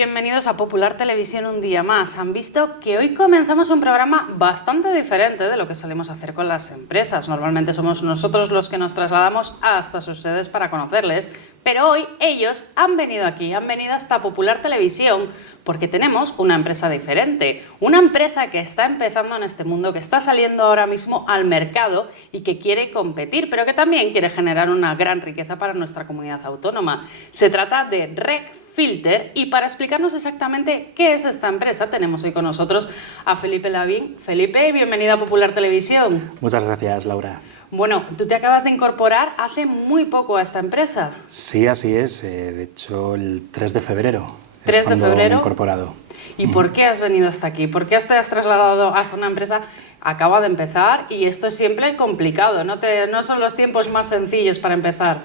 bienvenidos a Popular Televisión un día más. Han visto que hoy comenzamos un programa bastante diferente de lo que solemos hacer con las empresas. Normalmente somos nosotros los que nos trasladamos hasta sus sedes para conocerles, pero hoy ellos han venido aquí, han venido hasta Popular Televisión porque tenemos una empresa diferente, una empresa que está empezando en este mundo, que está saliendo ahora mismo al mercado y que quiere competir, pero que también quiere generar una gran riqueza para nuestra comunidad autónoma. Se trata de RecFilter y para explicarnos exactamente qué es esta empresa tenemos hoy con nosotros a Felipe Lavín. Felipe, bienvenido a Popular Televisión. Muchas gracias, Laura. Bueno, tú te acabas de incorporar hace muy poco a esta empresa. Sí, así es. De hecho, el 3 de febrero. 3 de febrero. Me he incorporado. ¿Y por qué has venido hasta aquí? ¿Por qué te has trasladado hasta una empresa? Acaba de empezar y esto es siempre complicado, no son los tiempos más sencillos para empezar.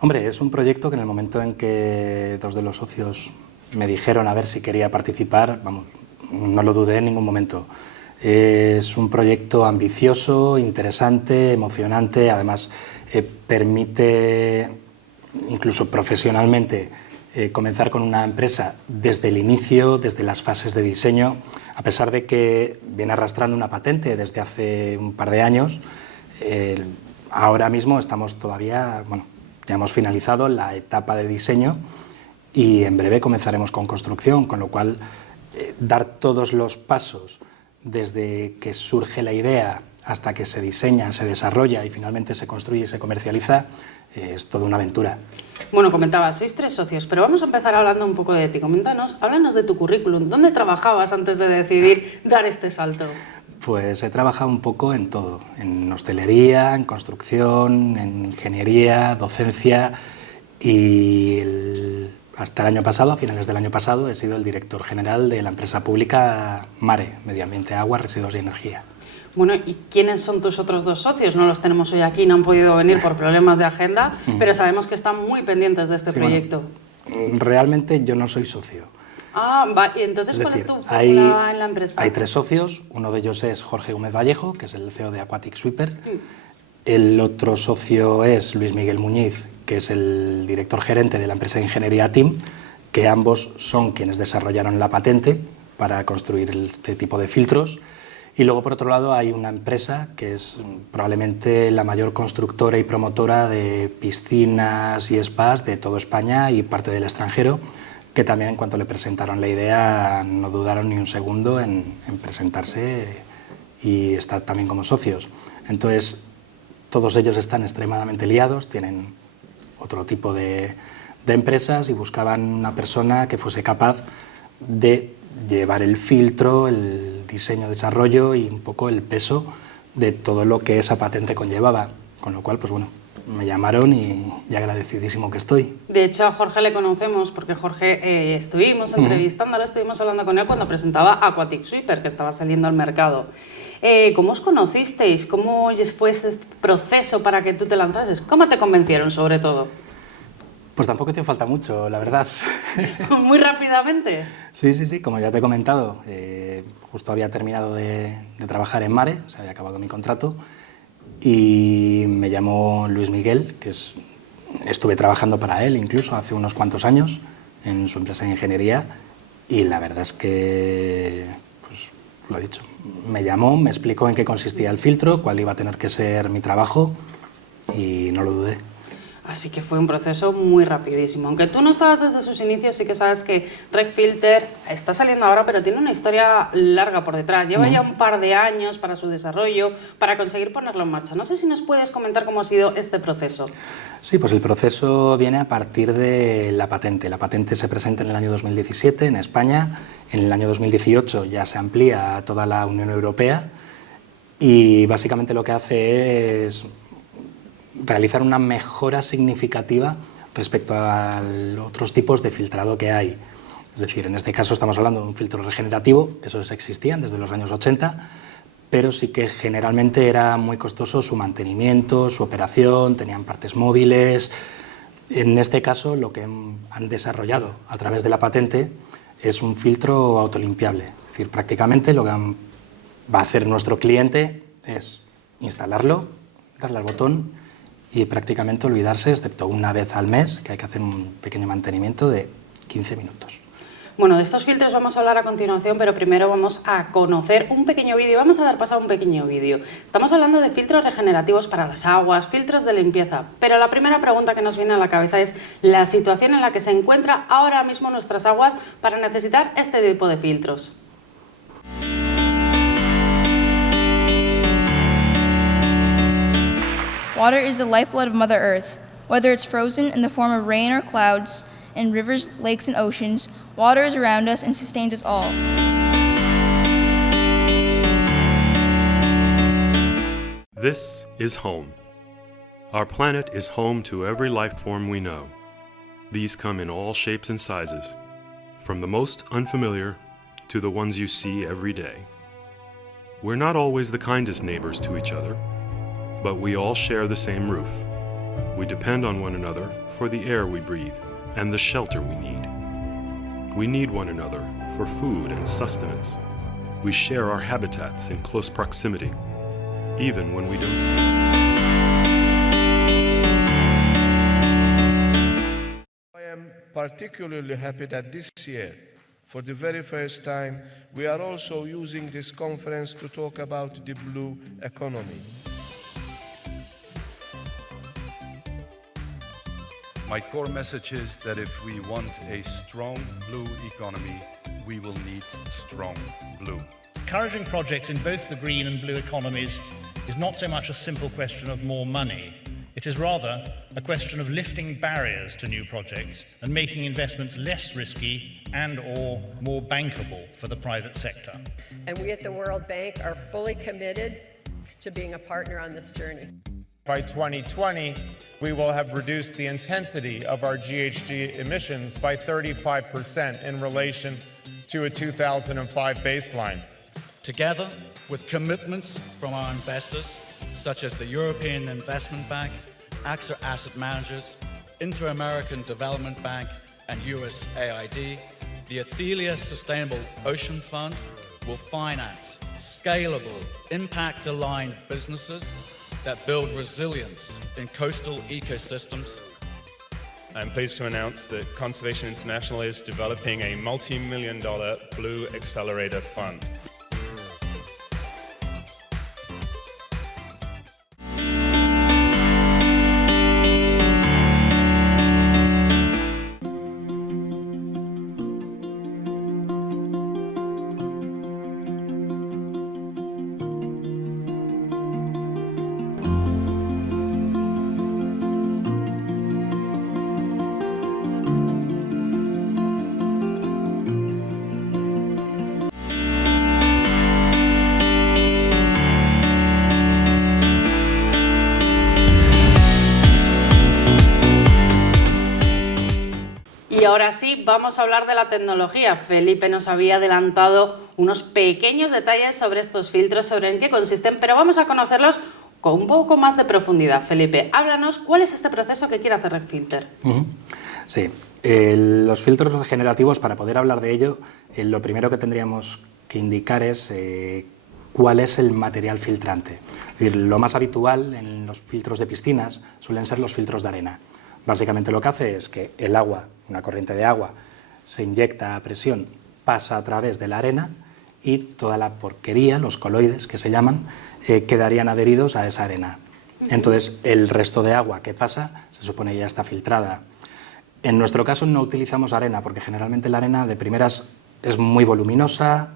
Hombre, es un proyecto que en el momento en que dos de los socios me dijeron a ver si quería participar, vamos, no lo dudé en ningún momento. Es un proyecto ambicioso, interesante, emocionante, además permite, incluso profesionalmente, comenzar con una empresa desde el inicio, desde las fases de diseño, a pesar de que viene arrastrando una patente desde hace un par de años. Ahora mismo estamos todavía, bueno, ya hemos finalizado la etapa de diseño y en breve comenzaremos con construcción, con lo cual dar todos los pasos desde que surge la idea hasta que se diseña, se desarrolla y finalmente se construye y se comercializa, es toda una aventura. Bueno, comentabas, sois 3 socios, pero vamos a empezar hablando un poco de ti. Háblanos de tu currículum. ¿Dónde trabajabas antes de decidir dar este salto? Pues he trabajado un poco en todo, en hostelería, en construcción, en ingeniería, docencia y hasta el año pasado, a finales del año pasado, he sido el director general de la empresa pública MARE, Medio Ambiente, Agua, Residuos y Energía. Bueno, ¿y quiénes son tus otros 2 socios? No los tenemos hoy aquí, no han podido venir por problemas de agenda, pero sabemos que están muy pendientes de este proyecto. Bueno, realmente yo no soy socio. Ah, ¿y entonces cuál es tu fórmula en la empresa? Hay 3 socios, uno de ellos es Jorge Gómez Vallejo, que es el CEO de Aquatic Sweeper. El otro socio es Luis Miguel Muñiz, que es el director gerente de la empresa de ingeniería TIM, que ambos son quienes desarrollaron la patente para construir este tipo de filtros. Y luego, por otro lado, hay una empresa que es probablemente la mayor constructora y promotora de piscinas y spas de toda España y parte del extranjero, que también en cuanto le presentaron la idea no dudaron ni un segundo en presentarse y estar también como socios. Entonces, todos ellos están extremadamente liados, tienen otro tipo de empresas y buscaban una persona que fuese capaz de llevar el filtro, el diseño, desarrollo y un poco el peso de todo lo que esa patente conllevaba. Con lo cual, pues bueno, me llamaron y agradecidísimo que estoy. De hecho, a Jorge le conocemos porque Jorge estuvimos entrevistándolo, estuvimos hablando con él cuando presentaba Aquatic Sweeper, que estaba saliendo al mercado. ¿Cómo os conocisteis? ¿Cómo fue ese proceso para que tú te lanzases? ¿Cómo te convencieron, sobre todo? Pues tampoco te falta mucho, la verdad. ¿Muy rápidamente? Sí, como ya te he comentado, justo había terminado de trabajar en MARE, se había acabado mi contrato, y me llamó Luis Miguel, estuve trabajando para él incluso hace unos cuantos años en su empresa de ingeniería, y la verdad es que, pues lo he dicho, me llamó, me explicó en qué consistía el filtro, cuál iba a tener que ser mi trabajo, y no lo dudé. Así que fue un proceso muy rapidísimo. Aunque tú no estabas desde sus inicios, sí que sabes que RecFilter está saliendo ahora, pero tiene una historia larga por detrás. Lleva ya un par de años para su desarrollo, para conseguir ponerlo en marcha. No sé si nos puedes comentar cómo ha sido este proceso. Sí, pues el proceso viene a partir de la patente. La patente se presenta en el año 2017 en España. En el año 2018 ya se amplía a toda la Unión Europea y básicamente lo que hace es realizar una mejora significativa respecto a otros tipos de filtrado que hay. Es decir, en este caso estamos hablando de un filtro regenerativo, esos existían desde los años 80, pero sí que generalmente era muy costoso su mantenimiento, su operación, tenían partes móviles. En este caso, lo que han desarrollado a través de la patente es un filtro autolimpiable. Es decir, prácticamente lo que va a hacer nuestro cliente es instalarlo, darle al botón y prácticamente olvidarse, excepto una vez al mes, que hay que hacer un pequeño mantenimiento de 15 minutos. Bueno, de estos filtros vamos a hablar a continuación, pero primero vamos a conocer un pequeño vídeo, vamos a dar paso a un pequeño vídeo. Estamos hablando de filtros regenerativos para las aguas, filtros de limpieza, pero la primera pregunta que nos viene a la cabeza es la situación en la que se encuentra ahora mismo nuestras aguas para necesitar este tipo de filtros. Water is the lifeblood of Mother Earth. Whether it's frozen in the form of rain or clouds, in rivers, lakes, and oceans, water is around us and sustains us all. This is home. Our planet is home to every life form we know. These come in all shapes and sizes, from the most unfamiliar to the ones you see every day. We're not always the kindest neighbors to each other, but we all share the same roof. We depend on one another for the air we breathe and the shelter we need. We need one another for food and sustenance. We share our habitats in close proximity, even when we don't see it. I am particularly happy that this year, for the very first time, we are also using this conference to talk about the blue economy. My core message is that if we want a strong blue economy, we will need strong blue. Encouraging projects in both the green and blue economies is not so much a simple question of more money. It is rather a question of lifting barriers to new projects and making investments less risky and/or more bankable for the private sector. And we at the World Bank are fully committed to being a partner on this journey. By 2020, we will have reduced the intensity of our GHG emissions by 35% in relation to a 2005 baseline. Together with commitments from our investors, such as the European Investment Bank, AXA Asset Managers, Inter-American Development Bank, and USAID, the Athelia Sustainable Ocean Fund will finance scalable, impact-aligned businesses that build resilience in coastal ecosystems. I'm pleased to announce that Conservation International is developing a multi-million-dollar Blue Accelerator Fund. Y ahora sí, vamos a hablar de la tecnología. Felipe nos había adelantado unos pequeños detalles sobre estos filtros, sobre en qué consisten, pero vamos a conocerlos con un poco más de profundidad. Felipe, háblanos, ¿cuál es este proceso que quiere hacer RegFilter? Sí, los filtros regenerativos, para poder hablar de ello, lo primero que tendríamos que indicar es cuál es el material filtrante. Es decir, lo más habitual en los filtros de piscinas suelen ser los filtros de arena. Básicamente lo que hace es que el agua, una corriente de agua, se inyecta a presión, pasa a través de la arena y toda la porquería, los coloides que se llaman, quedarían adheridos a esa arena. Entonces el resto de agua que pasa se supone ya está filtrada. En nuestro caso no utilizamos arena porque generalmente la arena de primeras es muy voluminosa,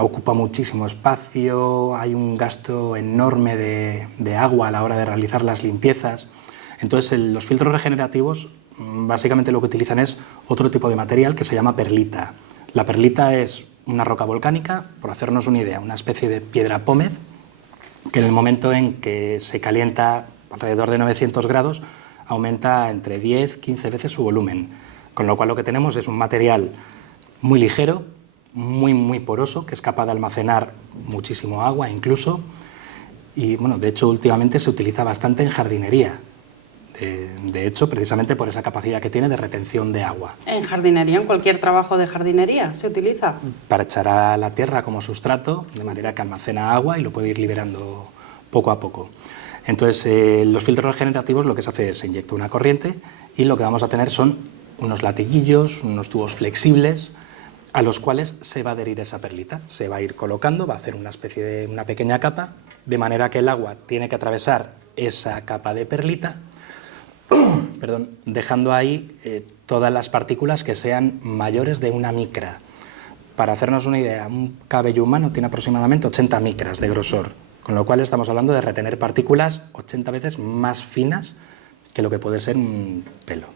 ocupa muchísimo espacio, hay un gasto enorme de agua a la hora de realizar las limpiezas. Entonces los filtros regenerativos básicamente lo que utilizan es otro tipo de material que se llama perlita. La perlita es una roca volcánica, por hacernos una idea, una especie de piedra pómez que en el momento en que se calienta alrededor de 900 grados aumenta entre 10-15 veces su volumen, con lo cual lo que tenemos es un material muy ligero, muy poroso, que es capaz de almacenar muchísimo agua incluso, y bueno, de hecho últimamente se utiliza bastante en jardinería, de hecho precisamente por esa capacidad que tiene de retención de agua. ¿En jardinería, en cualquier trabajo de jardinería se utiliza? Para echar a la tierra como sustrato, de manera que almacena agua y lo puede ir liberando poco a poco. Entonces los filtros regenerativos lo que se hace es se inyecta una corriente y lo que vamos a tener son unos latiguillos, unos tubos flexibles, a los cuales se va a adherir esa perlita. Se va a ir colocando, va a hacer una especie de una pequeña capa, de manera que el agua tiene que atravesar esa capa de perlita, perdón, dejando ahí todas las partículas que sean mayores de una micra. Para hacernos una idea, un cabello humano tiene aproximadamente 80 micras de grosor, con lo cual estamos hablando de retener partículas 80 veces más finas que lo que puede ser un pelo.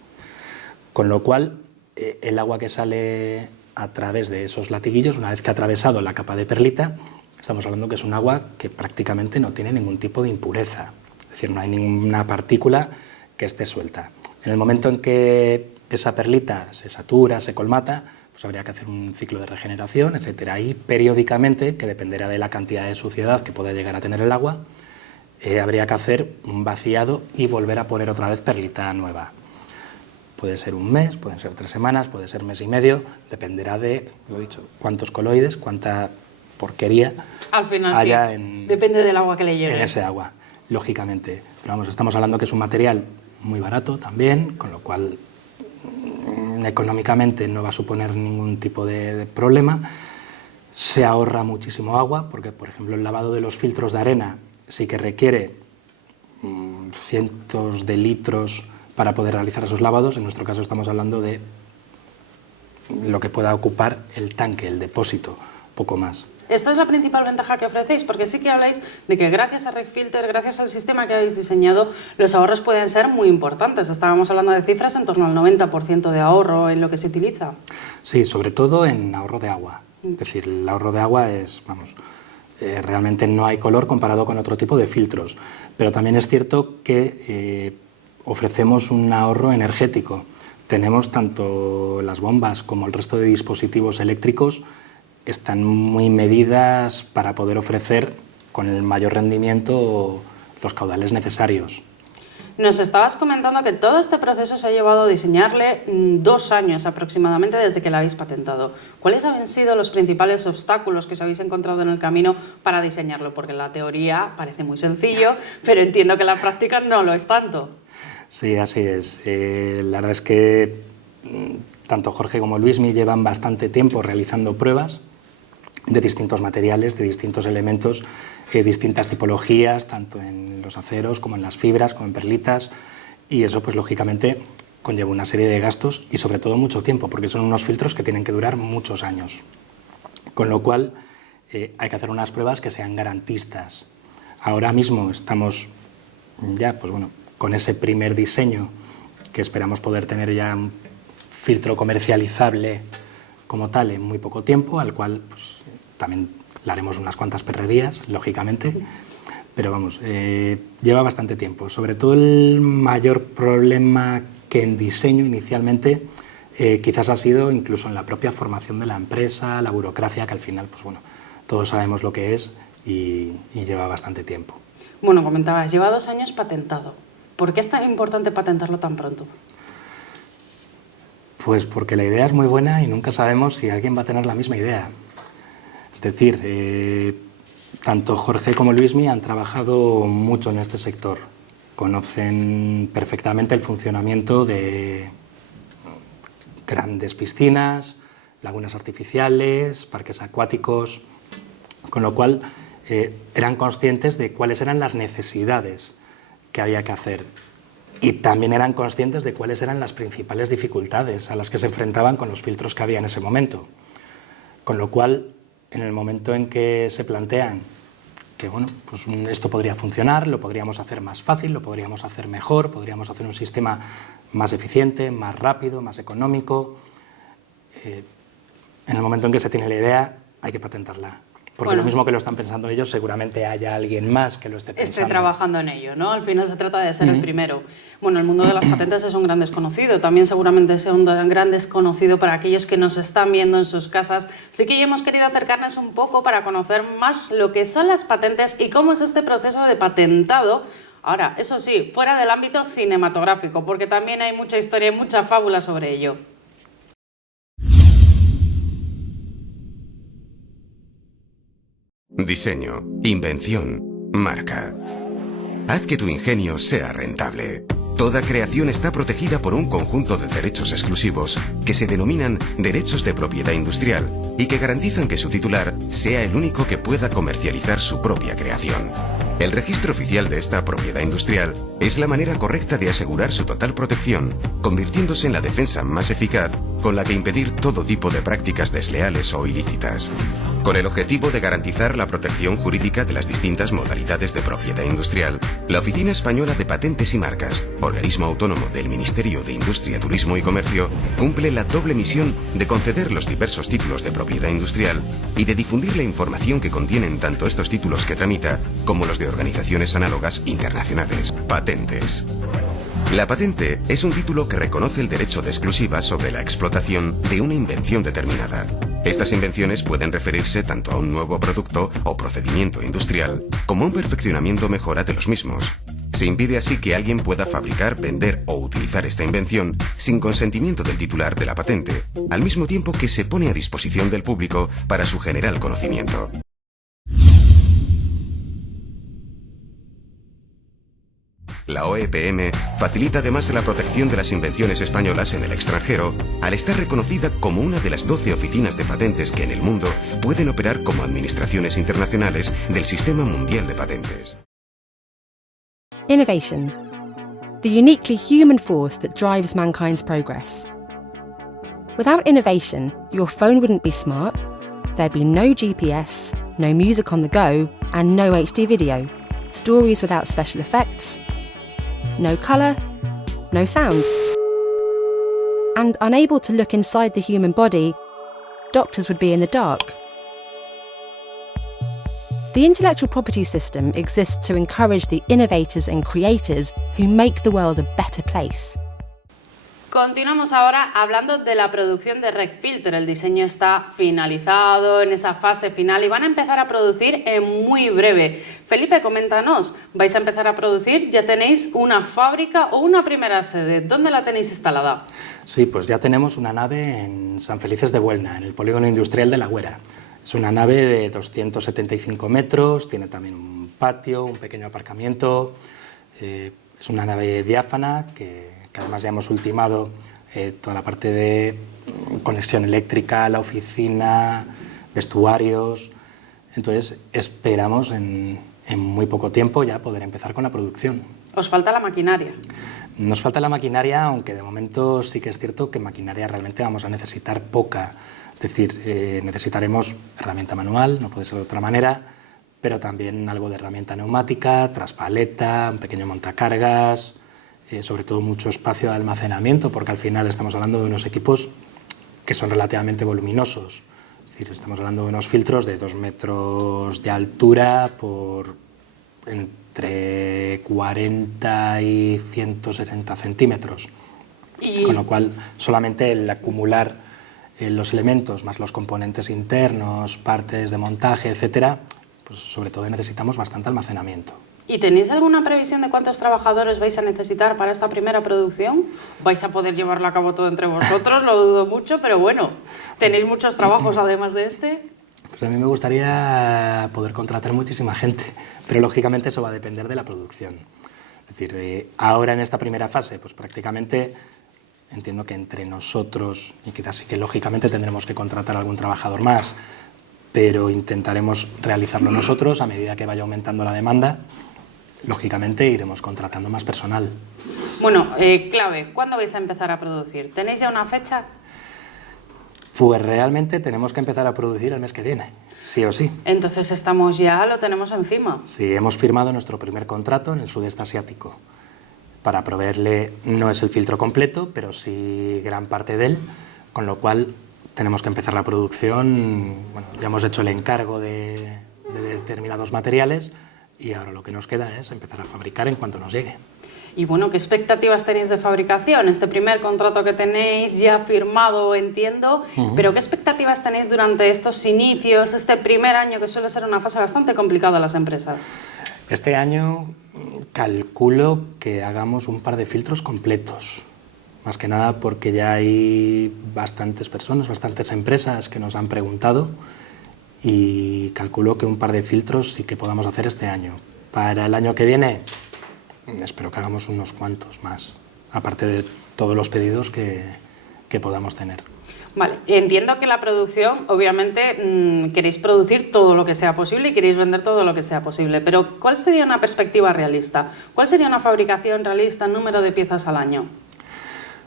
Con lo cual, el agua que sale a través de esos latiguillos, una vez que ha atravesado la capa de perlita, estamos hablando que es un agua que prácticamente no tiene ningún tipo de impureza, es decir, no hay ninguna partícula que esté suelta. En el momento en que esa perlita se satura, se colmata, pues habría que hacer un ciclo de regeneración, etcétera. Y periódicamente, que dependerá de la cantidad de suciedad que pueda llegar a tener el agua, habría que hacer un vaciado y volver a poner otra vez perlita nueva. Puede ser un mes, pueden ser 3 semanas, puede ser mes y medio, dependerá de, lo dicho, cuántos coloides, cuánta porquería al final haya sí, depende del agua que le llegue. En ese agua, lógicamente. Pero vamos, estamos hablando que es un material muy barato también, con lo cual económicamente no va a suponer ningún tipo de problema. Se ahorra muchísimo agua, porque por ejemplo el lavado de los filtros de arena sí que requiere cientos de litros para poder realizar esos lavados. En nuestro caso estamos hablando de lo que pueda ocupar el tanque, el depósito, poco más. Esta es la principal ventaja que ofrecéis, porque sí que habláis de que gracias a RecFilter, gracias al sistema que habéis diseñado, los ahorros pueden ser muy importantes. Estábamos hablando de cifras en torno al 90% de ahorro en lo que se utiliza. Sí, sobre todo en ahorro de agua. Es decir, el ahorro de agua es, vamos, realmente no hay color comparado con otro tipo de filtros. Pero también es cierto que ofrecemos un ahorro energético. Tenemos tanto las bombas como el resto de dispositivos eléctricos están muy medidas para poder ofrecer con el mayor rendimiento los caudales necesarios. Nos estabas comentando que todo este proceso se ha llevado a diseñarle 2 años aproximadamente desde que la habéis patentado. ¿Cuáles han sido los principales obstáculos que os habéis encontrado en el camino para diseñarlo? Porque la teoría parece muy sencillo, pero entiendo que la práctica no lo es tanto. Sí, así es. La verdad es que tanto Jorge como Luismi llevan bastante tiempo realizando pruebas de distintos materiales, de distintos elementos, distintas tipologías, tanto en los aceros como en las fibras, como en perlitas, y eso pues lógicamente conlleva una serie de gastos y sobre todo mucho tiempo, porque son unos filtros que tienen que durar muchos años. Con lo cual hay que hacer unas pruebas que sean garantistas. Ahora mismo estamos ya pues bueno, con ese primer diseño que esperamos poder tener ya un filtro comercializable como tal en muy poco tiempo, al cual pues, también le haremos unas cuantas perrerías, lógicamente, pero vamos, lleva bastante tiempo. Sobre todo el mayor problema que en diseño inicialmente quizás ha sido incluso en la propia formación de la empresa, la burocracia, que al final, pues bueno, todos sabemos lo que es y lleva bastante tiempo. Bueno, comentabas, lleva 2 años patentado. ¿Por qué es tan importante patentarlo tan pronto? Pues porque la idea es muy buena y nunca sabemos si alguien va a tener la misma idea. Es decir, tanto Jorge como Luismi han trabajado mucho en este sector. Conocen perfectamente el funcionamiento de grandes piscinas, lagunas artificiales, parques acuáticos, con lo cual eran conscientes de cuáles eran las necesidades que había que hacer. Y también eran conscientes de cuáles eran las principales dificultades a las que se enfrentaban con los filtros que había en ese momento. Con lo cual, en el momento en que se plantean que bueno, pues esto podría funcionar, lo podríamos hacer más fácil, lo podríamos hacer mejor, podríamos hacer un sistema más eficiente, más rápido, más económico, en el momento en que se tiene la idea hay que patentarla. Porque bueno, lo mismo que lo están pensando ellos, seguramente haya alguien más que lo esté pensando. Esté trabajando en ello, ¿no? Al final se trata de ser el primero. Bueno, el mundo de las patentes es un gran desconocido, también seguramente sea un gran desconocido para aquellos que nos están viendo en sus casas. Así que ya hemos querido acercarnos un poco para conocer más lo que son las patentes y cómo es este proceso de patentado. Ahora, eso sí, fuera del ámbito cinematográfico, porque también hay mucha historia y mucha fábula sobre ello. Diseño, invención, marca. Haz que tu ingenio sea rentable. Toda creación está protegida por un conjunto de derechos exclusivos que se denominan derechos de propiedad industrial y que garantizan que su titular sea el único que pueda comercializar su propia creación. El registro oficial de esta propiedad industrial es la manera correcta de asegurar su total protección, convirtiéndose en la defensa más eficaz con la que impedir todo tipo de prácticas desleales o ilícitas. Con el objetivo de garantizar la protección jurídica de las distintas modalidades de propiedad industrial, la Oficina Española de Patentes y Marcas, organismo autónomo del Ministerio de Industria, Turismo y Comercio, cumple la doble misión de conceder los diversos títulos de propiedad industrial y de difundir la información que contienen tanto estos títulos que tramita como los de organizaciones análogas internacionales. Patentes. La patente es un título que reconoce el derecho de exclusiva sobre la explotación de una invención determinada. Estas invenciones pueden referirse tanto a un nuevo producto o procedimiento industrial como a un perfeccionamiento o mejora de los mismos. Se impide así que alguien pueda fabricar, vender o utilizar esta invención sin consentimiento del titular de la patente, al mismo tiempo que se pone a disposición del público para su general conocimiento. La OEPM facilita además la protección de las invenciones españolas en el extranjero, al estar reconocida como una de las 12 oficinas de patentes que en el mundo pueden operar como administraciones internacionales del Sistema Mundial de Patentes. Innovation, the uniquely human force that drives mankind's progress. Without innovation, your phone wouldn't be smart, there'd be no GPS, no music on the go, and no HD video, stories without special effects, no colour, no sound. And unable to look inside the human body, doctors would be in the dark. The intellectual property system exists to encourage the innovators and creators who make the world a better place. Continuamos ahora hablando de la producción de RecFilter. El diseño está finalizado, en esa fase final, y van a empezar a producir en muy breve. Felipe, coméntanos, ¿vais a empezar a producir? ¿Ya tenéis una fábrica o una primera sede? ¿Dónde la tenéis instalada? Sí, pues ya tenemos una nave en San Felices de Buelna, en el polígono industrial de La Güera. Es una nave de 275 metros, tiene también un patio, un pequeño aparcamiento. Es una nave diáfana que además ya hemos ultimado toda la parte de conexión eléctrica, la oficina, vestuarios. Entonces esperamos en muy poco tiempo ya poder empezar con la producción. ¿Os falta la maquinaria? Nos falta la maquinaria, aunque de momento sí que es cierto que maquinaria realmente vamos a necesitar poca. Es decir, necesitaremos herramienta manual, no puede ser de otra manera, pero también algo de herramienta neumática, traspaleta, un pequeño montacargas, sobre todo mucho espacio de almacenamiento, porque al final estamos hablando de unos equipos que son relativamente voluminosos. Es decir, estamos hablando de unos filtros de 2 metros de altura por entre 40 y 160 centímetros. Con lo cual, solamente el acumular los elementos, más los componentes internos, partes de montaje, etcétera, pues sobre todo necesitamos bastante almacenamiento. ¿Y tenéis alguna previsión de cuántos trabajadores vais a necesitar para esta primera producción? ¿Vais a poder llevarlo a cabo todo entre vosotros? Lo dudo mucho, pero bueno, ¿tenéis muchos trabajos además de este? Pues a mí me gustaría poder contratar muchísima gente, pero lógicamente eso va a depender de la producción. Es decir, ahora en esta primera fase, pues prácticamente entiendo que entre nosotros, y quizás sí que lógicamente tendremos que contratar a algún trabajador más, pero intentaremos realizarlo nosotros a medida que vaya aumentando la demanda. Lógicamente iremos contratando más personal. Bueno, clave, ¿cuándo vais a empezar a producir? ¿Tenéis ya una fecha? Pues realmente tenemos que empezar a producir el mes que viene, sí o sí. Entonces estamos ya, lo tenemos encima. Sí, hemos firmado nuestro primer contrato en el sudeste asiático para proveerle, no es el filtro completo, pero sí gran parte de él, con lo cual tenemos que empezar la producción. Bueno, ya hemos hecho el encargo de determinados materiales y ahora lo que nos queda es empezar a fabricar en cuanto nos llegue. Y bueno, ¿qué expectativas tenéis de fabricación? Este primer contrato que tenéis ya firmado, entiendo, pero ¿qué expectativas tenéis durante estos inicios, este primer año que suele ser una fase bastante complicada en las empresas? Este año calculo que hagamos un par de filtros completos, más que nada porque ya hay bastantes personas, bastantes empresas que nos han preguntado y calculo que un par de filtros sí que podamos hacer este año. Para el año que viene espero que hagamos unos cuantos más, aparte de todos los pedidos que podamos tener. Vale, entiendo que la producción, obviamente, queréis producir todo lo que sea posible y queréis vender todo lo que sea posible, pero ¿cuál sería una perspectiva realista? ¿Cuál sería una fabricación realista en número de piezas al año?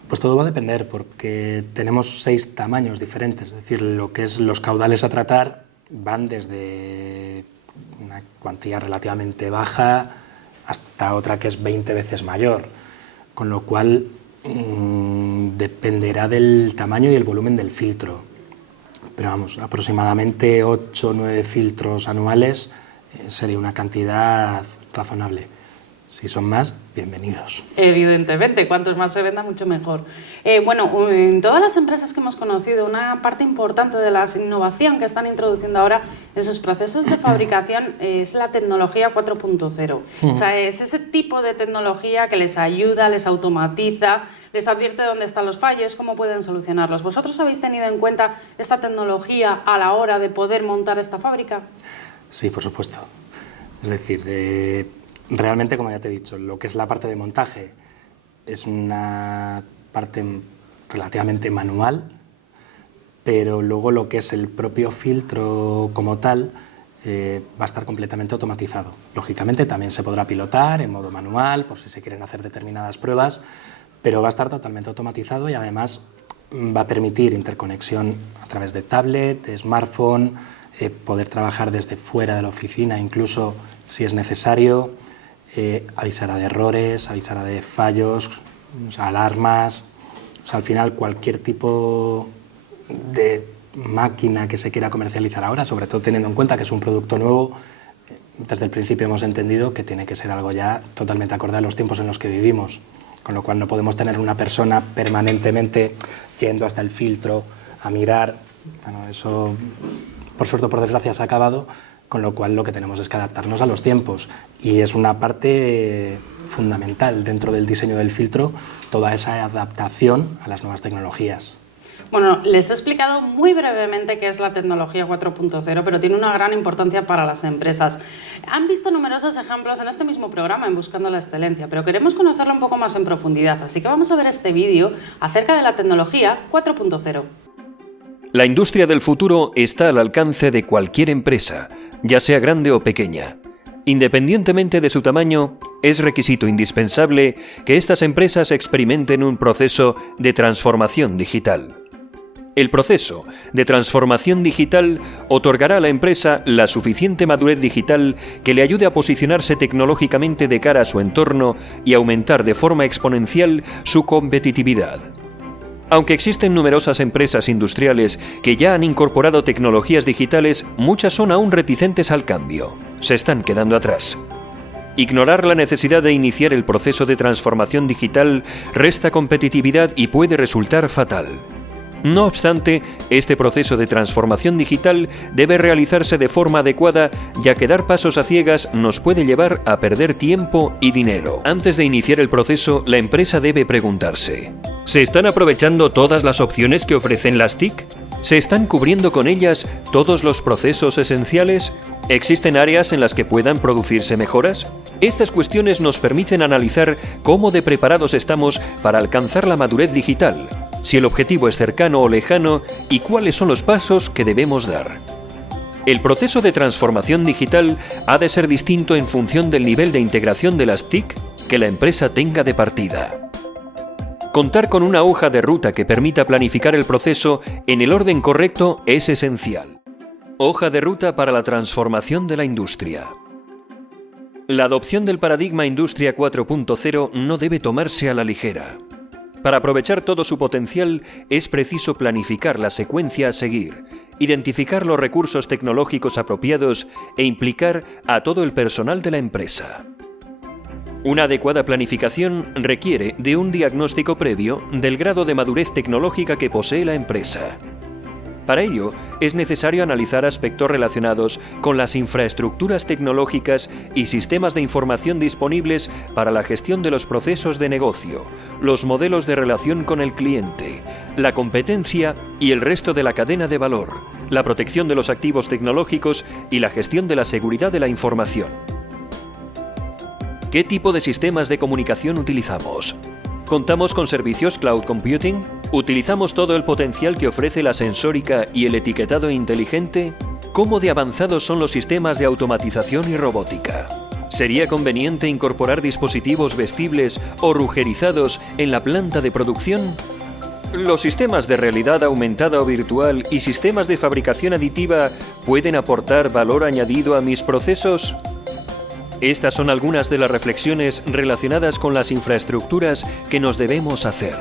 Pues todo va a depender, porque tenemos 6 tamaños diferentes, es decir, lo que es los caudales a tratar van desde una cuantía relativamente baja hasta otra que es 20 veces mayor, con lo cual dependerá del tamaño y el volumen del filtro. Pero vamos, aproximadamente 8 o 9 filtros anuales sería una cantidad razonable. Si son más, bienvenidos. Evidentemente, cuantos más se venda, mucho mejor. Bueno, en todas las empresas que hemos conocido, una parte importante de la innovación que están introduciendo ahora en sus procesos de fabricación es la tecnología 4.0. O sea, es ese tipo de tecnología que les ayuda, les automatiza, les advierte dónde están los fallos, cómo pueden solucionarlos. ¿Vosotros habéis tenido en cuenta esta tecnología a la hora de poder montar esta fábrica? Sí, por supuesto. Es decir, realmente, como ya te he dicho, lo que es la parte de montaje es una parte relativamente manual, pero luego lo que es el propio filtro como tal va a estar completamente automatizado. Lógicamente también se podrá pilotar en modo manual por si se quieren hacer determinadas pruebas, pero va a estar totalmente automatizado y además va a permitir interconexión a través de tablet, de smartphone, poder trabajar desde fuera de la oficina, incluso si es necesario. Avisará de errores, avisará de fallos, o sea, alarmas. O sea, al final cualquier tipo de máquina que se quiera comercializar ahora, sobre todo teniendo en cuenta que es un producto nuevo, desde el principio hemos entendido que tiene que ser algo ya totalmente acorde a los tiempos en los que vivimos, con lo cual no podemos tener una persona permanentemente yendo hasta el filtro a mirar. Bueno, eso por suerte o por desgracia se ha acabado, con lo cual lo que tenemos es que adaptarnos a los tiempos y es una parte fundamental dentro del diseño del filtro, toda esa adaptación a las nuevas tecnologías. Bueno, les he explicado muy brevemente qué es la tecnología 4.0, pero tiene una gran importancia para las empresas. Han visto numerosos ejemplos en este mismo programa en Buscando la Excelencia, pero queremos conocerlo un poco más en profundidad, así que vamos a ver este vídeo acerca de la tecnología 4.0. La industria del futuro está al alcance de cualquier empresa, ya sea grande o pequeña. Independientemente de su tamaño, es requisito indispensable que estas empresas experimenten un proceso de transformación digital. El proceso de transformación digital otorgará a la empresa la suficiente madurez digital que le ayude a posicionarse tecnológicamente de cara a su entorno y aumentar de forma exponencial su competitividad. Aunque existen numerosas empresas industriales que ya han incorporado tecnologías digitales, muchas son aún reticentes al cambio. Se están quedando atrás. Ignorar la necesidad de iniciar el proceso de transformación digital resta competitividad y puede resultar fatal. No obstante, este proceso de transformación digital debe realizarse de forma adecuada, ya que dar pasos a ciegas nos puede llevar a perder tiempo y dinero. Antes de iniciar el proceso, la empresa debe preguntarse: ¿se están aprovechando todas las opciones que ofrecen las TIC? ¿Se están cubriendo con ellas todos los procesos esenciales? ¿Existen áreas en las que puedan producirse mejoras? Estas cuestiones nos permiten analizar cómo de preparados estamos para alcanzar la madurez digital, si el objetivo es cercano o lejano y cuáles son los pasos que debemos dar. El proceso de transformación digital ha de ser distinto en función del nivel de integración de las TIC que la empresa tenga de partida. Contar con una hoja de ruta que permita planificar el proceso en el orden correcto es esencial. Hoja de ruta para la transformación de la industria. La adopción del paradigma Industria 4.0 no debe tomarse a la ligera. Para aprovechar todo su potencial es preciso planificar la secuencia a seguir, identificar los recursos tecnológicos apropiados e implicar a todo el personal de la empresa. Una adecuada planificación requiere de un diagnóstico previo del grado de madurez tecnológica que posee la empresa. Para ello, es necesario analizar aspectos relacionados con las infraestructuras tecnológicas y sistemas de información disponibles para la gestión de los procesos de negocio, los modelos de relación con el cliente, la competencia y el resto de la cadena de valor, la protección de los activos tecnológicos y la gestión de la seguridad de la información. ¿Qué tipo de sistemas de comunicación utilizamos? ¿Contamos con servicios cloud computing? ¿Utilizamos todo el potencial que ofrece la sensórica y el etiquetado inteligente? ¿Cómo de avanzados son los sistemas de automatización y robótica? ¿Sería conveniente incorporar dispositivos vestibles o rugerizados en la planta de producción? ¿Los sistemas de realidad aumentada o virtual y sistemas de fabricación aditiva pueden aportar valor añadido a mis procesos? Estas son algunas de las reflexiones relacionadas con las infraestructuras que nos debemos hacer.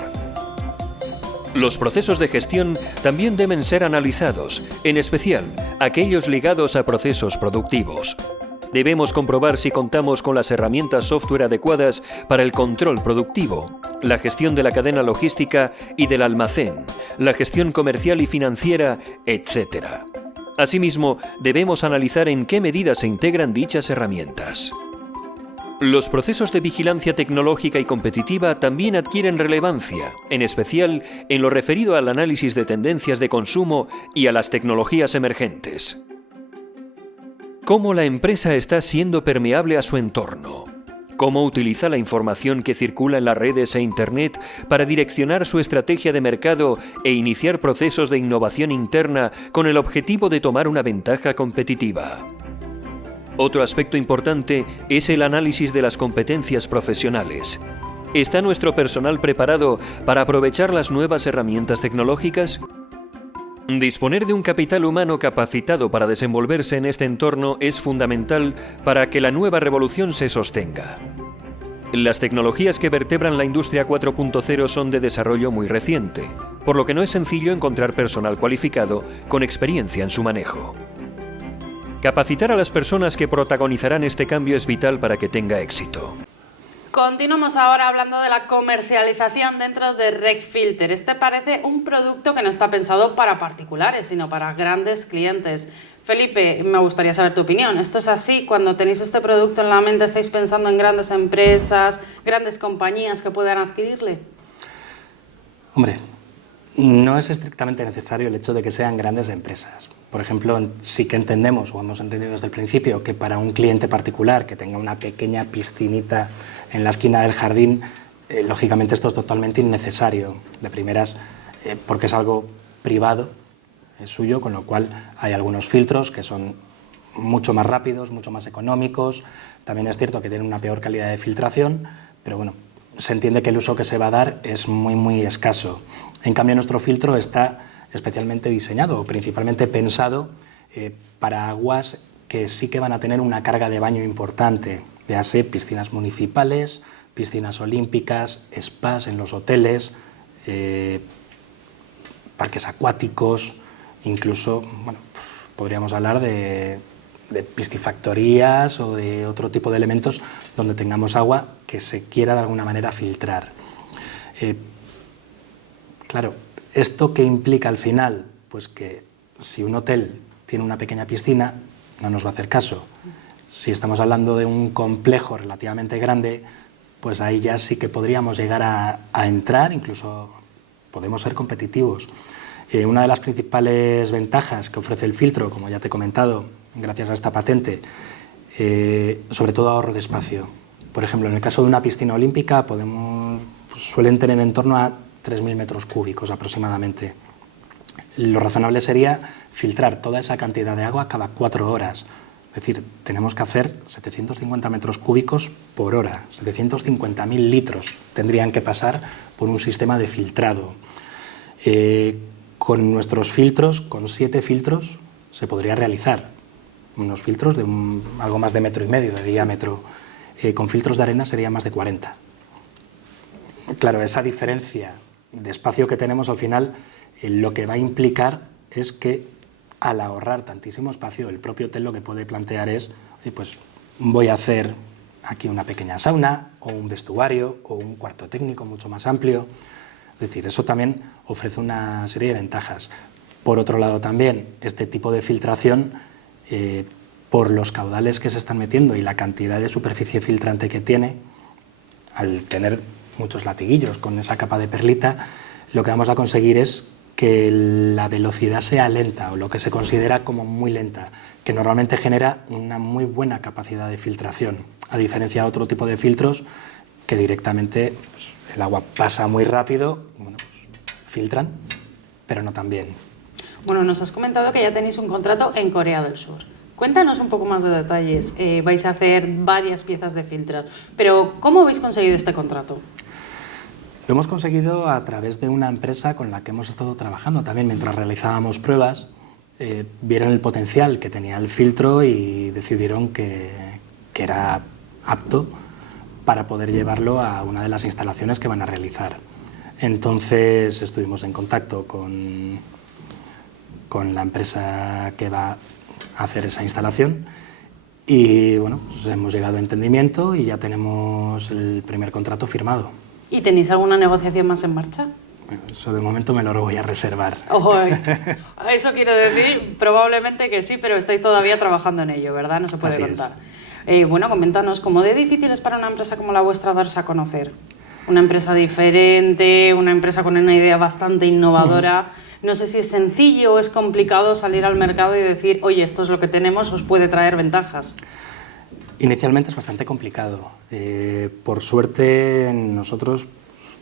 Los procesos de gestión también deben ser analizados, en especial aquellos ligados a procesos productivos. Debemos comprobar si contamos con las herramientas software adecuadas para el control productivo, la gestión de la cadena logística y del almacén, la gestión comercial y financiera, etc. Asimismo, debemos analizar en qué medida se integran dichas herramientas. Los procesos de vigilancia tecnológica y competitiva también adquieren relevancia, en especial en lo referido al análisis de tendencias de consumo y a las tecnologías emergentes. ¿Cómo la empresa está siendo permeable a su entorno? ¿Cómo utiliza la información que circula en las redes e Internet para direccionar su estrategia de mercado e iniciar procesos de innovación interna con el objetivo de tomar una ventaja competitiva? Otro aspecto importante es el análisis de las competencias profesionales. ¿Está nuestro personal preparado para aprovechar las nuevas herramientas tecnológicas? Disponer de un capital humano capacitado para desenvolverse en este entorno es fundamental para que la nueva revolución se sostenga. Las tecnologías que vertebran la industria 4.0 son de desarrollo muy reciente, por lo que no es sencillo encontrar personal cualificado con experiencia en su manejo. Capacitar a las personas que protagonizarán este cambio es vital para que tenga éxito. Continuamos ahora hablando de la comercialización dentro de RecFilter. Este parece un producto que no está pensado para particulares, sino para grandes clientes. Felipe, me gustaría saber tu opinión. ¿Esto es así? Cuando tenéis este producto en la mente, ¿estáis pensando en grandes empresas, grandes compañías que puedan adquirirle? Hombre, no es estrictamente necesario el hecho de que sean grandes empresas. Por ejemplo, sí que entendemos, o hemos entendido desde el principio, que para un cliente particular que tenga una pequeña piscinita en la esquina del jardín, lógicamente esto es totalmente innecesario, de primeras, porque es algo privado, es suyo, con lo cual hay algunos filtros que son mucho más rápidos, mucho más económicos. También es cierto que tienen una peor calidad de filtración, pero bueno, se entiende que el uso que se va a dar es muy escaso. En cambio, nuestro filtro está especialmente diseñado, principalmente pensado para aguas que sí que van a tener una carga de baño importante, véase piscinas municipales, piscinas olímpicas, spas en los hoteles, parques acuáticos, incluso, bueno, podríamos hablar de piscifactorías o de otro tipo de elementos donde tengamos agua que se quiera de alguna manera filtrar. Claro, ¿esto qué implica al final? Pues que si un hotel tiene una pequeña piscina, no nos va a hacer caso. Si estamos hablando de un complejo relativamente grande, pues ahí ya sí que podríamos llegar a entrar, incluso podemos ser competitivos. Una de las principales ventajas que ofrece el filtro, como ya te he comentado, gracias a esta patente, sobre todo ahorro de espacio. Por ejemplo, en el caso de una piscina olímpica suelen tener en torno a 3.000 metros cúbicos aproximadamente. Lo razonable sería filtrar toda esa cantidad de agua cada 4 horas. Es decir, tenemos que hacer 750 metros cúbicos por hora. 750.000 litros tendrían que pasar por un sistema de filtrado. Con nuestros filtros, con 7 filtros, se podría realizar. Unos filtros de algo más de 1,5 metros de diámetro. Con filtros de arena sería más de 40. Claro, esa diferencia de espacio que tenemos al final lo que va a implicar es que al ahorrar tantísimo espacio, el propio hotel lo que puede plantear es, pues voy a hacer aquí una pequeña sauna o un vestuario o un cuarto técnico mucho más amplio. Es decir, eso también ofrece una serie de ventajas. Por otro lado también, este tipo de filtración, por los caudales que se están metiendo y la cantidad de superficie filtrante que tiene, al tener muchos latiguillos con esa capa de perlita, lo que vamos a conseguir es que la velocidad sea lenta, o lo que se considera como muy lenta, que normalmente genera una muy buena capacidad de filtración. a diferencia de otro tipo de filtros que directamente pues, el agua pasa muy rápido, y, bueno, pues, filtran, pero no tan bien. Bueno, nos has comentado que ya tenéis un contrato en Corea del Sur. Cuéntanos un poco más de detalles. Vais a hacer varias piezas de filtros, pero ¿cómo habéis conseguido este contrato? Lo hemos conseguido a través de una empresa con la que hemos estado trabajando también mientras realizábamos pruebas. Vieron el potencial que tenía el filtro y decidieron que era apto para poder llevarlo a una de las instalaciones que van a realizar. Entonces estuvimos en contacto con la empresa que va a hacer esa instalación y bueno, pues hemos llegado a entendimiento y ya tenemos el primer contrato firmado. ¿Y tenéis alguna negociación más en marcha? Eso de momento me lo voy a reservar. Eso quiere decir probablemente que sí, pero estáis todavía trabajando en ello, ¿verdad? No se puede contar. Bueno, coméntanos, ¿cómo de difícil es para una empresa como la vuestra darse a conocer? Una empresa diferente, una empresa con una idea bastante innovadora. No sé si es sencillo o es complicado salir al mercado y decir, oye, esto es lo que tenemos, os puede traer ventajas. Inicialmente es bastante complicado. Por suerte, nosotros,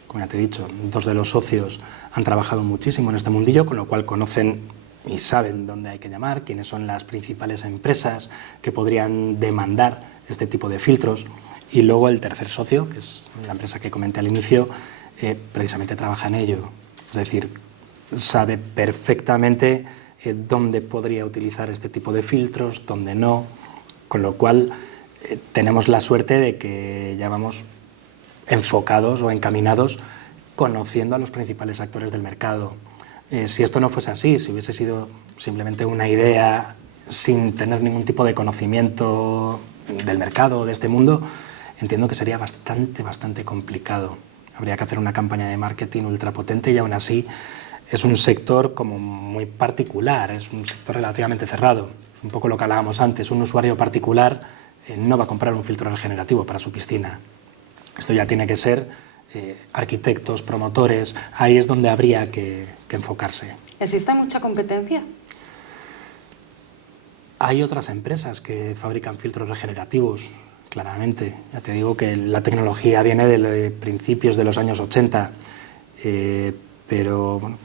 como ya te he dicho, 2 de los socios han trabajado muchísimo en este mundillo, con lo cual conocen y saben dónde hay que llamar, quiénes son las principales empresas que podrían demandar este tipo de filtros. Y luego el tercer socio, que es la empresa que comenté al inicio, precisamente trabaja en ello. Es decir, sabe perfectamente dónde podría utilizar este tipo de filtros, dónde no, con lo cual tenemos la suerte de que ya vamos enfocados o encaminados conociendo a los principales actores del mercado. Si esto no fuese así, si hubiese sido simplemente una idea sin tener ningún tipo de conocimiento del mercado o de este mundo, entiendo que sería bastante complicado. Habría que hacer una campaña de marketing ultrapotente y aún así es un sector como muy particular, es un sector relativamente cerrado. Es un poco lo que hablábamos antes, un usuario particular no va a comprar un filtro regenerativo para su piscina. Esto ya tiene que ser arquitectos, promotores, ahí es donde habría que enfocarse. ¿Existe mucha competencia? Hay otras empresas que fabrican filtros regenerativos, claramente. Ya te digo que la tecnología viene de principios de los años 80, pero bueno,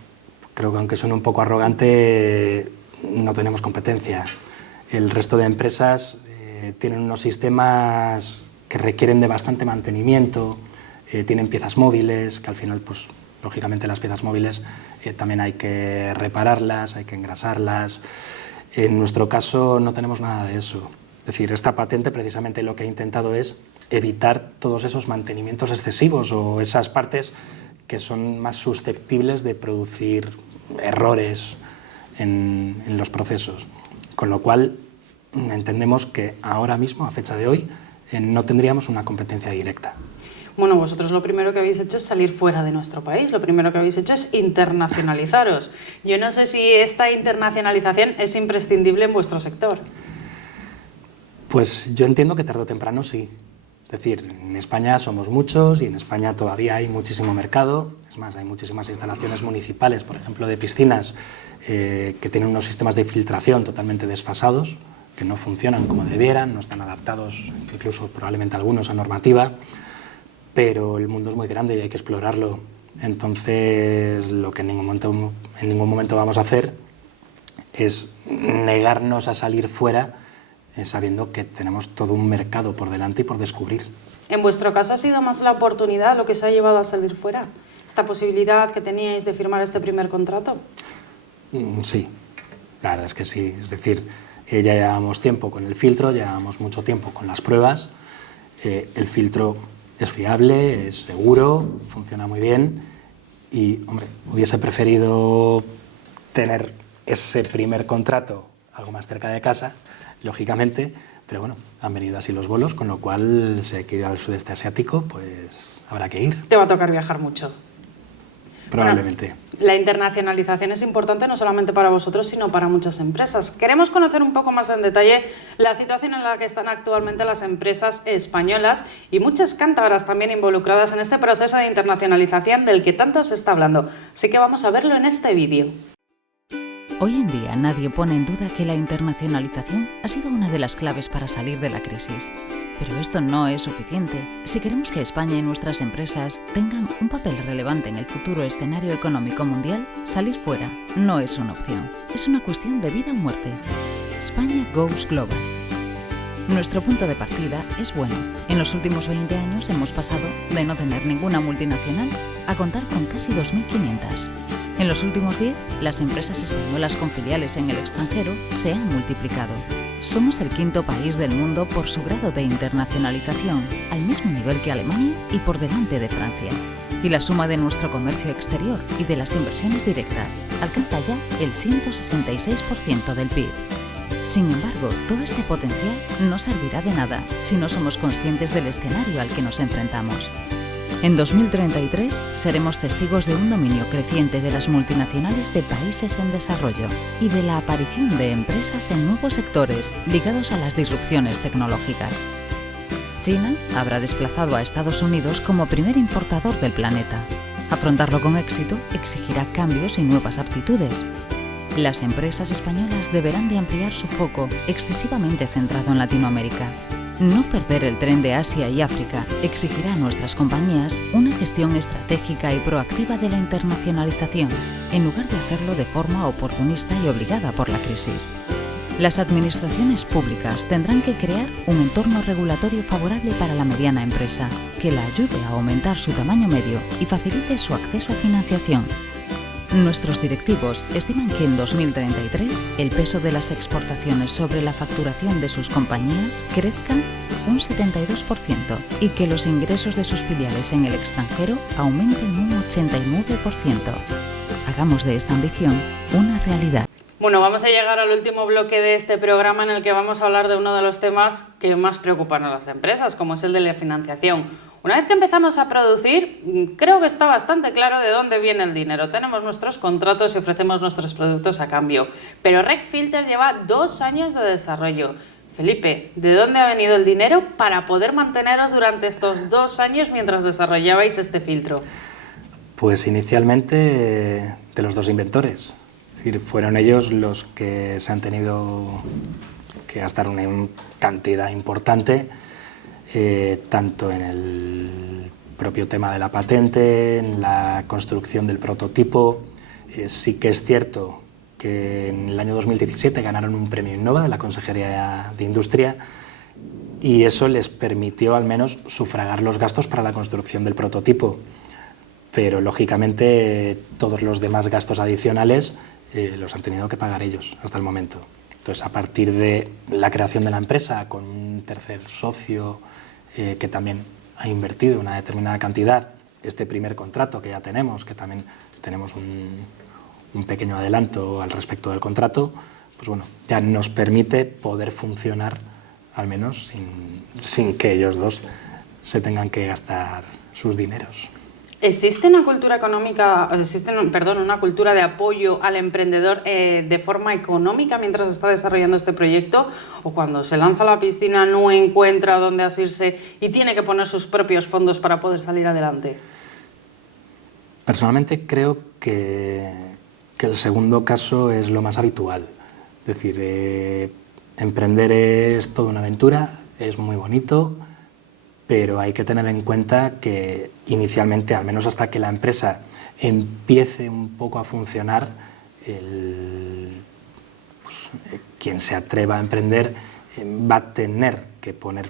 creo que aunque suene un poco arrogante, no tenemos competencia. El resto de empresas tienen unos sistemas que requieren de bastante mantenimiento, tienen piezas móviles, que al final, pues lógicamente las piezas móviles también hay que repararlas, hay que engrasarlas. En nuestro caso no tenemos nada de eso. Es decir, esta patente precisamente lo que ha intentado es evitar todos esos mantenimientos excesivos o esas partes que son más susceptibles de producir errores en los procesos. Con lo cual entendemos que ahora mismo, a fecha de hoy, no tendríamos una competencia directa. Bueno, vosotros lo primero que habéis hecho es salir fuera de nuestro país, lo primero que habéis hecho es internacionalizaros. Yo no sé si esta internacionalización es imprescindible en vuestro sector. Pues yo entiendo que tarde o temprano sí. Es decir, en España somos muchos y en España todavía hay muchísimo mercado. Es más, hay muchísimas instalaciones municipales, por ejemplo, de piscinas, que tienen unos sistemas de filtración totalmente desfasados, que no funcionan como debieran, no están adaptados, incluso probablemente algunos, a normativa. Pero el mundo es muy grande y hay que explorarlo. Entonces, lo que en ningún momento vamos a hacer es negarnos a salir fuera sabiendo que tenemos todo un mercado por delante y por descubrir. ¿En vuestro caso ha sido más la oportunidad lo que se ha llevado a salir fuera? ¿Esta posibilidad que teníais de firmar este primer contrato? Sí, la verdad es que sí. Es decir, ya llevamos tiempo con el filtro, llevamos mucho tiempo con las pruebas. El filtro es fiable, es seguro, funciona muy bien y, hombre, hubiese preferido tener ese primer contrato algo más cerca de casa, lógicamente, pero bueno, han venido así los bolos, con lo cual si hay que ir al sudeste asiático, pues habrá que ir. Te va a tocar viajar mucho. Probablemente. Bueno, la internacionalización es importante no solamente para vosotros, sino para muchas empresas. Queremos conocer un poco más en detalle la situación en la que están actualmente las empresas españolas y muchas cántabras también involucradas en este proceso de internacionalización del que tanto se está hablando. Así que vamos a verlo en este vídeo. Hoy en día nadie pone en duda que la internacionalización ha sido una de las claves para salir de la crisis. Pero esto no es suficiente. Si queremos que España y nuestras empresas tengan un papel relevante en el futuro escenario económico mundial, salir fuera no es una opción. Es una cuestión de vida o muerte. España Goes Global. Nuestro punto de partida es bueno. En los últimos 20 años hemos pasado de no tener ninguna multinacional a contar con casi 2.500. En los últimos 10, las empresas españolas con filiales en el extranjero se han multiplicado. Somos el 5º país del mundo por su grado de internacionalización, al mismo nivel que Alemania y por delante de Francia. Y la suma de nuestro comercio exterior y de las inversiones directas alcanza ya el 166% del PIB. Sin embargo, todo este potencial no servirá de nada si no somos conscientes del escenario al que nos enfrentamos. En 2033 seremos testigos de un dominio creciente de las multinacionales de países en desarrollo y de la aparición de empresas en nuevos sectores ligados a las disrupciones tecnológicas. China habrá desplazado a Estados Unidos como primer importador del planeta. Afrontarlo con éxito exigirá cambios y nuevas aptitudes. Las empresas españolas deberán de ampliar su foco excesivamente centrado en Latinoamérica. No perder el tren de Asia y África exigirá a nuestras compañías una gestión estratégica y proactiva de la internacionalización, en lugar de hacerlo de forma oportunista y obligada por la crisis. Las administraciones públicas tendrán que crear un entorno regulatorio favorable para la mediana empresa, que la ayude a aumentar su tamaño medio y facilite su acceso a financiación. Nuestros directivos estiman que en 2033 el peso de las exportaciones sobre la facturación de sus compañías crezcan un 72% y que los ingresos de sus filiales en el extranjero aumenten un 89%. Hagamos de esta ambición una realidad. Bueno, vamos a llegar al último bloque de este programa en el que vamos a hablar de uno de los temas que más preocupan a las empresas, como es el de la financiación. Una vez que empezamos a producir, creo que está bastante claro de dónde viene el dinero. Tenemos nuestros contratos y ofrecemos nuestros productos a cambio. Pero RecFilter lleva 2 años de desarrollo. Felipe, ¿de dónde ha venido el dinero para poder manteneros durante estos 2 años mientras desarrollabais este filtro? Pues inicialmente de los 2 inventores. Es decir, fueron ellos los que se han tenido que gastar una cantidad importante, tanto en el propio tema de la patente, en la construcción del prototipo. Sí que es cierto que en el año 2017 ganaron un premio Innova de la Consejería de Industria y eso les permitió al menos sufragar los gastos para la construcción del prototipo. Pero lógicamente todos los demás gastos adicionales los han tenido que pagar ellos hasta el momento. Entonces, a partir de la creación de la empresa con un tercer socio que también ha invertido una determinada cantidad, este primer contrato que ya tenemos, que también tenemos un pequeño adelanto al respecto del contrato, pues bueno, ya nos permite poder funcionar al menos sin que ellos dos se tengan que gastar sus dineros. ¿Existe una cultura económica, una cultura de apoyo al emprendedor de forma económica mientras está desarrollando este proyecto? ¿O cuando se lanza a la piscina no encuentra dónde asirse y tiene que poner sus propios fondos para poder salir adelante? Personalmente creo que el segundo caso es lo más habitual. Es decir, emprender es toda una aventura, es muy bonito, pero hay que tener en cuenta que inicialmente, al menos hasta que la empresa empiece un poco a funcionar, quien se atreva a emprender va a tener que poner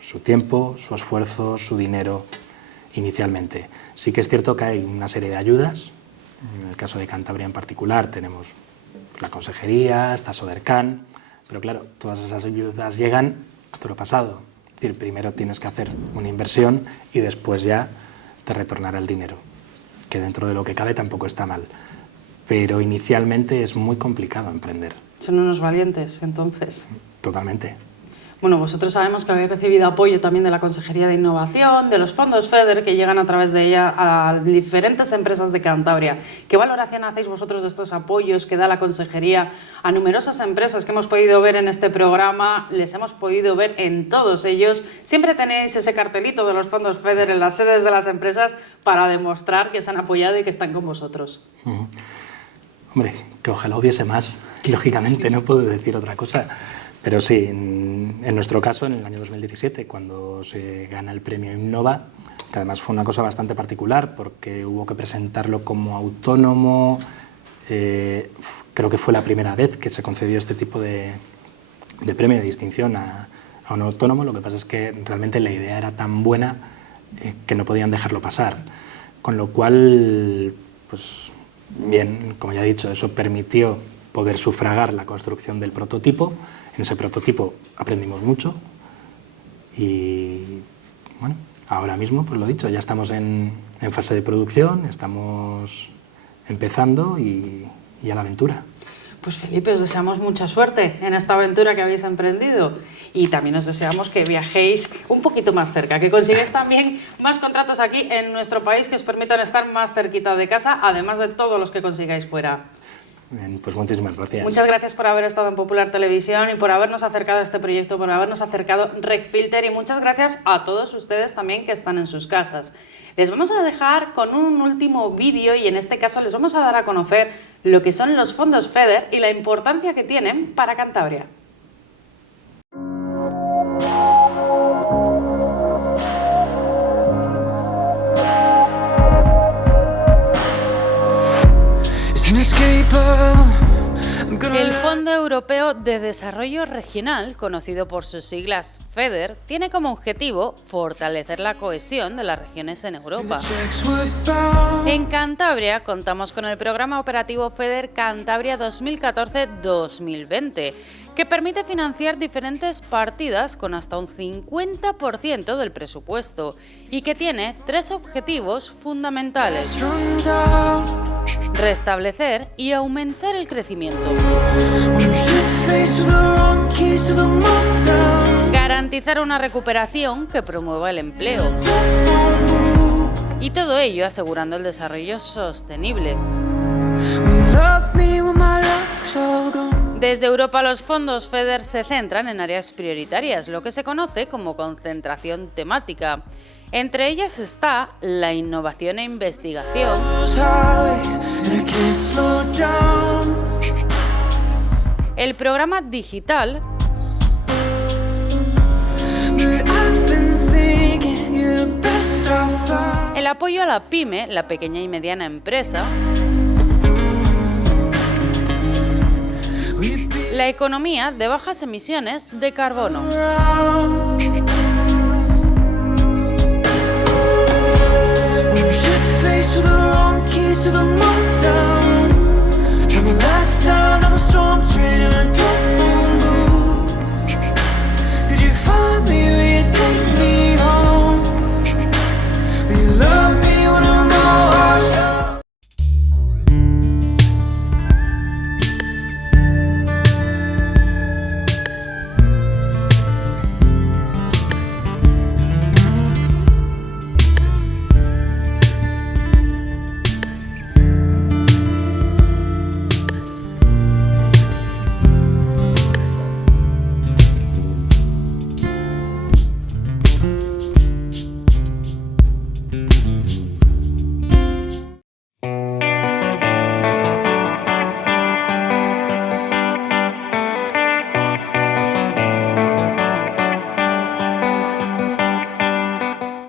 su tiempo, su esfuerzo, su dinero inicialmente. Sí que es cierto que hay una serie de ayudas. En el caso de Cantabria en particular tenemos la Consejería, está Sodercan, pero claro, todas esas ayudas llegan a toro pasado. Es decir, primero tienes que hacer una inversión y después ya te retornará el dinero, que dentro de lo que cabe tampoco está mal. Pero inicialmente es muy complicado emprender. Son unos valientes, entonces. Totalmente. Bueno, vosotros sabemos que habéis recibido apoyo también de la Consejería de Innovación, de los fondos FEDER que llegan a través de ella a diferentes empresas de Cantabria. ¿Qué valoración hacéis vosotros de estos apoyos que da la Consejería a numerosas empresas que hemos podido ver en este programa? Les hemos podido ver en todos ellos. Siempre tenéis ese cartelito de los fondos FEDER en las sedes de las empresas para demostrar que os han apoyado y que están con vosotros. Hombre, que ojalá hubiese más, lógicamente, no puedo decir otra cosa. Pero sí, en nuestro caso, en el año 2017, cuando se gana el premio Innova, que además fue una cosa bastante particular porque hubo que presentarlo como autónomo, creo que fue la primera vez que se concedió este tipo de premio de distinción a un autónomo. Lo que pasa es que realmente la idea era tan buena que no podían dejarlo pasar. Con lo cual, pues bien, como ya he dicho, eso permitió poder sufragar la construcción del prototipo. En ese prototipo aprendimos mucho y bueno, ahora mismo, pues lo dicho, ya estamos en fase de producción, estamos empezando y a la aventura. Pues Felipe, os deseamos mucha suerte en esta aventura que habéis emprendido y también os deseamos que viajéis un poquito más cerca, que consigáis también más contratos aquí en nuestro país que os permitan estar más cerquita de casa, además de todos los que consigáis fuera. Bien, pues muchísimas gracias. Muchas gracias por haber estado en Popular Televisión y por habernos acercado a este proyecto, por habernos acercado RecFilter, y muchas gracias a todos ustedes también que están en sus casas. Les vamos a dejar con un último vídeo y en este caso les vamos a dar a conocer lo que son los fondos FEDER y la importancia que tienen para Cantabria. El Fondo Europeo de Desarrollo Regional, conocido por sus siglas FEDER, tiene como objetivo fortalecer la cohesión de las regiones en Europa. En Cantabria contamos con el programa operativo FEDER Cantabria 2014-2020, que permite financiar diferentes partidas con hasta un 50% del presupuesto y que tiene 3 objetivos fundamentales: restablecer y aumentar el crecimiento, garantizar una recuperación que promueva el empleo, y todo ello asegurando el desarrollo sostenible. Desde Europa, los fondos FEDER se centran en áreas prioritarias, lo que se conoce como concentración temática. Entre ellas está la innovación e investigación, el programa digital, el apoyo a la PYME, la pequeña y mediana empresa, la economía de bajas emisiones de carbono. Keys to the mountain. Try my last time, I'm a storm train and